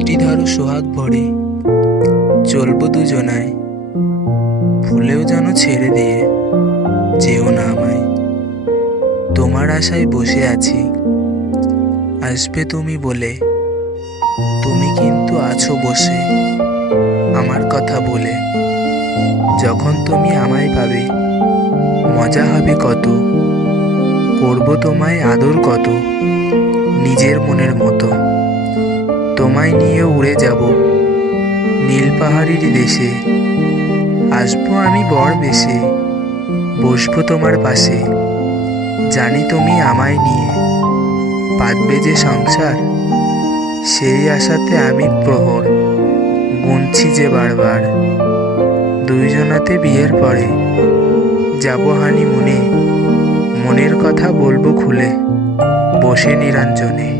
হাতটি ধরো সোহাগ ভরে, চলবো দুজনায়, ভুলেও যেন ছেড়ে দিয়ে যেও না আমায়। তোমার আশায় বসে আছি, আসবে তুমি বলে। তুমি কিন্তু আছো বসে আমার কথা বলে। যখন তুমি আমায় পাবে, মজা হবে কত, করব তোমায় আদর কত, নিজের মনের মতো। তোমায় নিয়ে উড়ে যাব নীল পাহাড়ির দেশে, আসবো আমি বর বেশে, বসবো তোমার পাশে। জানি তুমি আমায় নিয়ে পাতবে যে সংসার, সেই আশাতে আমি প্রহর গুনছি যে বারবার। দুইজনাতে বিয়ের পরে যাব হানিমুনে, মনের কথা বলবো খুলে বসে নিরঞ্জনে।